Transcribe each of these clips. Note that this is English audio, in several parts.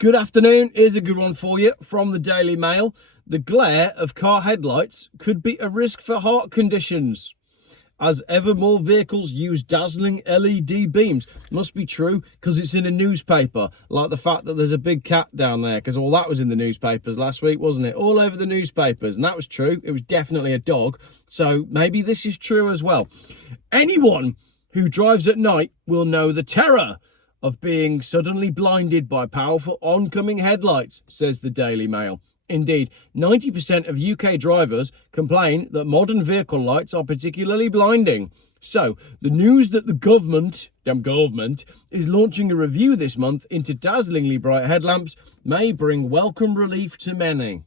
Good afternoon. Here's a good one for you from the Daily Mail. The glare of car headlights could be a risk for heart conditions as ever more vehicles use dazzling LED beams. Must be true because it's in a newspaper, like the fact that there's a big cat down there, because all that was in the newspapers last week, wasn't it? All over the newspapers, and that was true. It was definitely a dog, so maybe this is true as well. Anyone who drives at night will know the terror of being suddenly blinded by powerful oncoming headlights, says the Daily Mail. Indeed, 90% of UK drivers complain that modern vehicle lights are particularly blinding. So, the news that the government is launching a review this month into dazzlingly bright headlamps may bring welcome relief to many.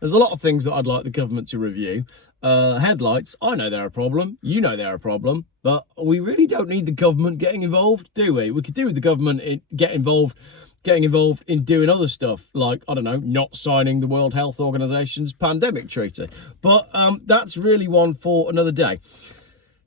There's a lot of things that I'd like the government to review. Headlights, I know they're a problem. You know they're a problem. But we really don't need the government getting involved, do we? We could do with the government getting involved in doing other stuff, like, I don't know, not signing the World Health Organization's pandemic treaty. But that's really one for another day.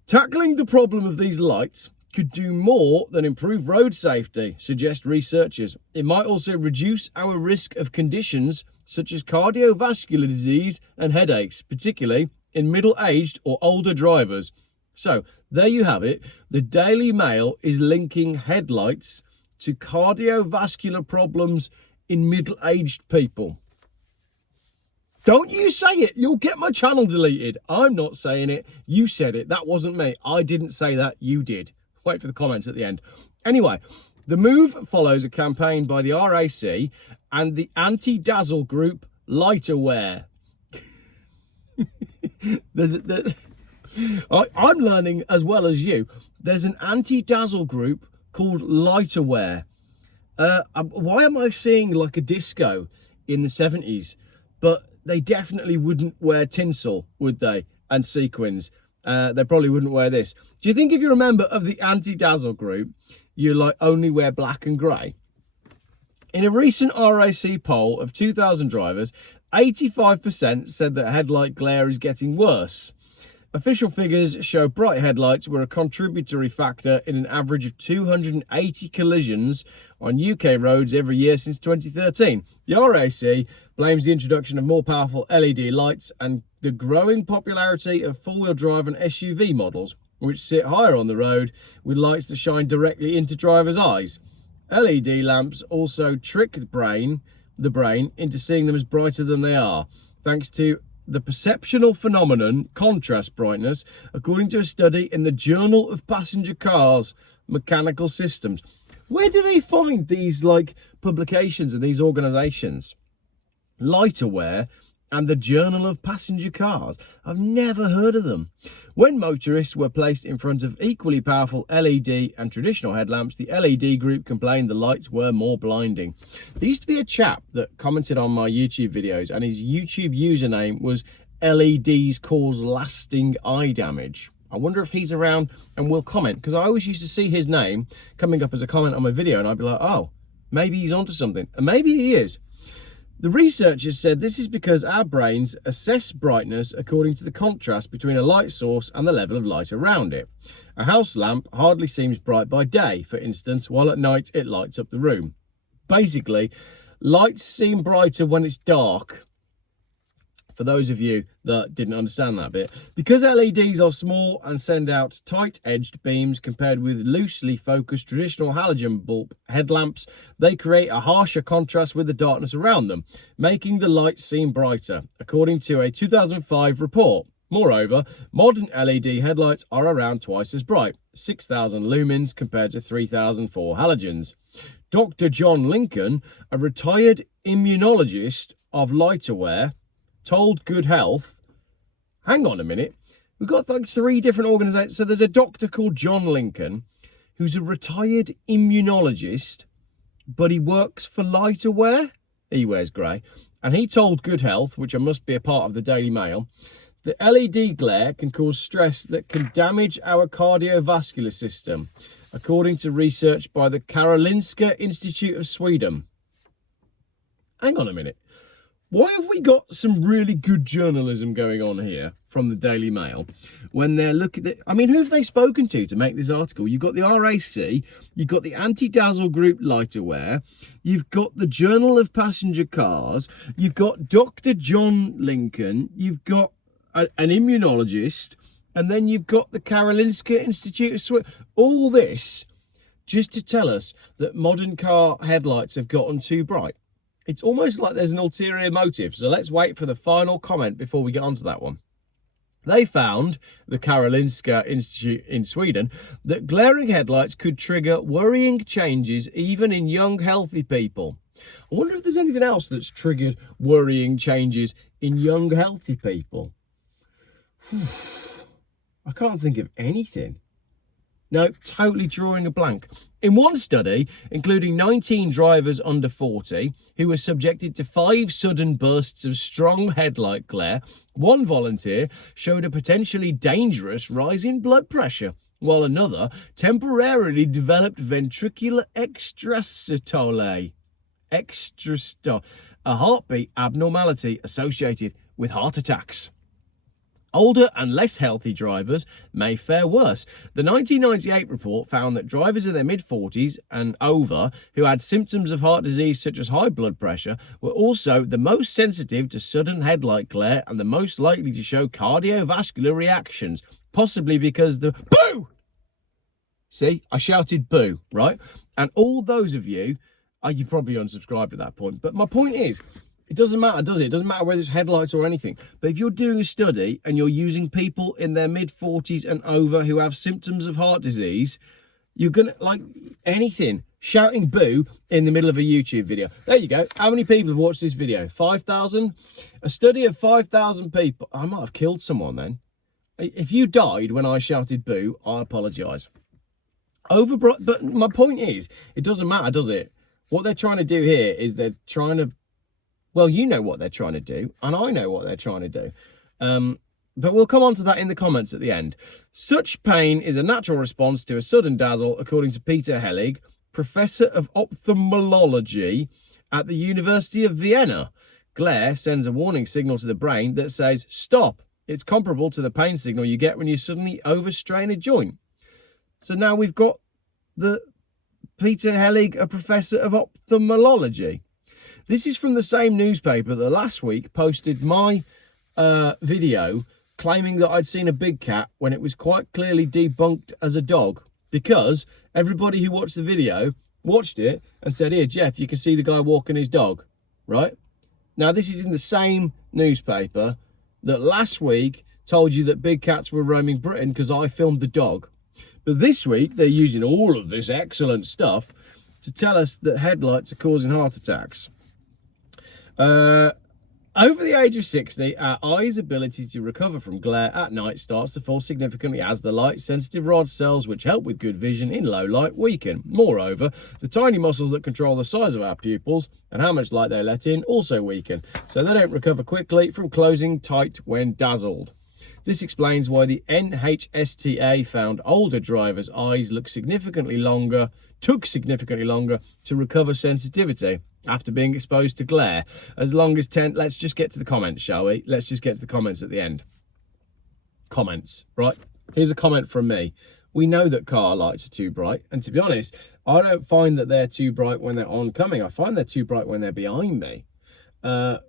Tackling the problem of these lights could do more than improve road safety, suggest researchers. It might also reduce our risk of conditions such as cardiovascular disease and headaches, particularly in middle-aged or older drivers. So, there you have it. The Daily Mail is linking headlights to cardiovascular problems in middle-aged people. Don't you say it. You'll get my channel deleted. I'm not saying it. You said it. That wasn't me. I didn't say that. You did. Wait for the comments at the end. Anyway, the move follows a campaign by the RAC and the anti-dazzle group Lightaware. I'm learning as well as you. There's an anti-dazzle group called Lightaware. Why am I seeing like a disco in the 70s? But they definitely wouldn't wear tinsel, would they? And sequins. They probably wouldn't wear this. Do you think if you're a member of the anti-dazzle group, you like only wear black and grey? In a recent RAC poll of 2,000 drivers, 85% said that headlight glare is getting worse. Official figures show bright headlights were a contributory factor in an average of 280 collisions on UK roads every year since 2013. The RAC blames the introduction of more powerful LED lights and the growing popularity of four-wheel drive and SUV models, which sit higher on the road with lights that shine directly into drivers' eyes. LED lamps also trick the brain into seeing them as brighter than they are, thanks to the perceptual phenomenon, contrast brightness, according to a study in the Journal of Passenger Cars Mechanical Systems. Where do they find these like publications and these organisations? Lightaware and the Journal of Passenger Cars. I've never heard of them. When motorists were placed in front of equally powerful LED and traditional headlamps, the LED group complained the lights were more blinding. There used to be a chap that commented on my YouTube videos, and his YouTube username was LEDs cause lasting eye damage. I wonder if he's around and will comment, because I always used to see his name coming up as a comment on my video, and I'd be like, oh, maybe he's onto something. And maybe he is. The researchers said this is because our brains assess brightness according to the contrast between a light source and the level of light around it. A house lamp hardly seems bright by day, for instance, while at night it lights up the room. Basically, lights seem brighter when it's dark. For those of you that didn't understand that bit, because LEDs are small and send out tight-edged beams compared with loosely focused traditional halogen bulb headlamps, they create a harsher contrast with the darkness around them, making the lights seem brighter, according to a 2005 report. Moreover, modern LED headlights are around twice as bright, 6,000 lumens compared to 3,000 for halogens. Dr. John Lincoln, a retired immunologist of Lightaware, told Good Health, hang on a minute, we've got like 3 different organisations. So there's a doctor called John Lincoln who's a retired immunologist, but he works for Lightaware. He wears grey. And he told Good Health, which must be a part of the Daily Mail, that LED glare can cause stress that can damage our cardiovascular system, according to research by the Karolinska Institute of Sweden. Hang on a minute. Why have we got some really good journalism going on here from the Daily Mail when they're looking at, I mean, who have they spoken to make this article? You've got the RAC, you've got the anti-dazzle group Lightaware, you've got the Journal of Passenger Cars, you've got Dr. John Lincoln, you've got an immunologist, and then you've got the Karolinska Institute of Switzerland. All this just to tell us that modern car headlights have gotten too bright. It's almost like there's an ulterior motive. So let's wait for the final comment before we get onto that one. They found, the Karolinska Institute in Sweden, that glaring headlights could trigger worrying changes even in young, healthy people. I wonder if there's anything else that's triggered worrying changes in young, healthy people. I can't think of anything. No, totally drawing a blank. In one study, including 19 drivers under 40 who were subjected to 5 sudden bursts of strong headlight glare, one volunteer showed a potentially dangerous rise in blood pressure, while another temporarily developed ventricular extrasystole, a heartbeat abnormality associated with heart attacks. Older and less healthy drivers may fare worse. The 1998 report found that drivers in their mid-40s and over who had symptoms of heart disease such as high blood pressure were also the most sensitive to sudden headlight glare and the most likely to show cardiovascular reactions, possibly because the boo! See, I shouted boo, right? And all those of you, you probably unsubscribed at that point, but my point is, it doesn't matter, does it? It doesn't matter whether it's headlights or anything. But if you're doing a study and you're using people in their mid-40s and over who have symptoms of heart disease, you're going to, like anything, shouting boo in the middle of a YouTube video. There you go. How many people have watched this video? 5,000? A study of 5,000 people. I might have killed someone then. If you died when I shouted boo, I apologise. But my point is, it doesn't matter, does it? What they're trying to do here is they're trying to, well, you know what they're trying to do, and I know what they're trying to do. But we'll come on to that in the comments at the end. Such pain is a natural response to a sudden dazzle, according to Peter Hellig, Professor of Ophthalmology at the University of Vienna. Glare sends a warning signal to the brain that says, stop. It's comparable to the pain signal you get when you suddenly overstrain a joint. So now we've got the Peter Hellig, a Professor of Ophthalmology. This is from the same newspaper that last week posted my video claiming that I'd seen a big cat when it was quite clearly debunked as a dog, because everybody who watched the video watched it and said, here, Jeff, you can see the guy walking his dog, right? Now, this is in the same newspaper that last week told you that big cats were roaming Britain because I filmed the dog. But this week, they're using all of this excellent stuff to tell us that headlights are causing heart attacks. Over the age of 60, our eye's ability to recover from glare at night starts to fall significantly as the light-sensitive rod cells, which help with good vision in low light, weaken. Moreover, the tiny muscles that control the size of our pupils and how much light they let in also weaken, so they don't recover quickly from closing tight when dazzled. This explains why the NHSTA found older drivers' eyes took significantly longer to recover sensitivity after being exposed to glare. As long as 10, let's just get to the comments, shall we? Let's just get to the comments at the end. Comments, right? Here's a comment from me. We know that car lights are too bright, and to be honest, I don't find that they're too bright when they're oncoming. I find they're too bright when they're behind me.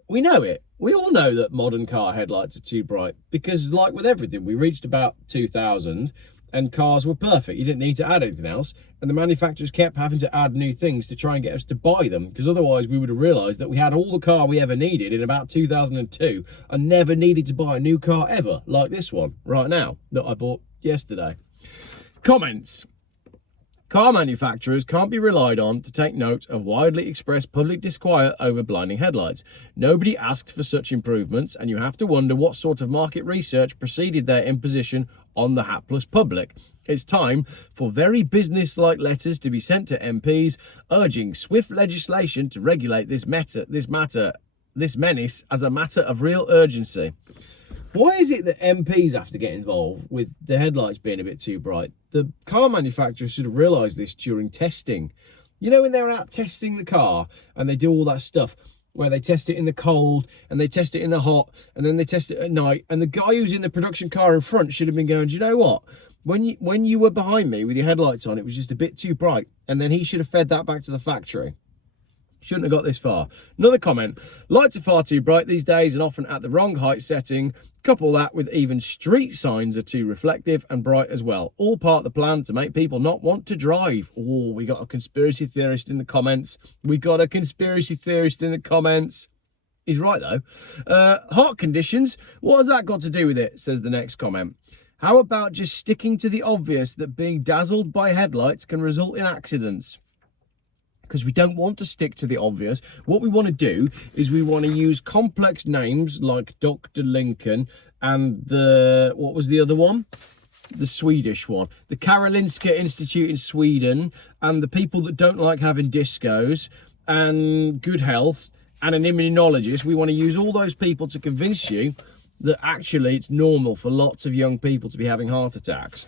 We know it. We all know that modern car headlights are too bright because, like with everything, we reached about 2000 and cars were perfect. You didn't need to add anything else, and the manufacturers kept having to add new things to try and get us to buy them, because otherwise we would have realised that we had all the car we ever needed in about 2002 and never needed to buy a new car ever, like this one right now that I bought yesterday. Comments. Car manufacturers can't be relied on to take note of widely expressed public disquiet over blinding headlights. Nobody asked for such improvements, and you have to wonder what sort of market research preceded their imposition on the hapless public. It's time for very business-like letters to be sent to MPs urging swift legislation to regulate this menace as a matter of real urgency. Why is it that MPs have to get involved with the headlights being a bit too bright? The car manufacturers should have realised this during testing. You know, when they're out testing the car and they do all that stuff, where they test it in the cold and they test it in the hot and then they test it at night. And the guy who's in the production car in front should have been going, do you know what? When you were behind me with your headlights on, it was just a bit too bright. And then he should have fed that back to the factory. Shouldn't have got this far. Another comment. Lights are far too bright these days and often at the wrong height setting. Couple that with even street signs are too reflective and bright as well. All part of the plan to make people not want to drive. Oh, we got a conspiracy theorist in the comments. We got a conspiracy theorist in the comments. He's right though. Heart conditions. What has that got to do with it? Says the next comment. How about just sticking to the obvious that being dazzled by headlights can result in accidents? Because we don't want to stick to the obvious. What we want to do is we want to use complex names like Dr. Lincoln and what was the other one? The Swedish one. The Karolinska Institute in Sweden, and the people that don't like having discos, and good health, and an immunologist. We want to use all those people to convince you that actually it's normal for lots of young people to be having heart attacks.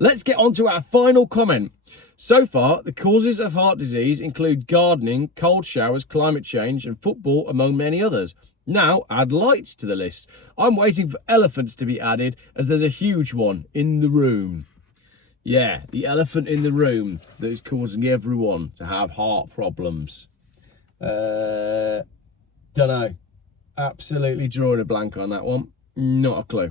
Let's get on to our final comment. So far, the causes of heart disease include gardening, cold showers, climate change, and football, among many others. Now, add lights to the list. I'm waiting for elephants to be added, as there's a huge one in the room. Yeah, the elephant in the room that is causing everyone to have heart problems. Don't know. Absolutely drawing a blank on that one. Not a clue.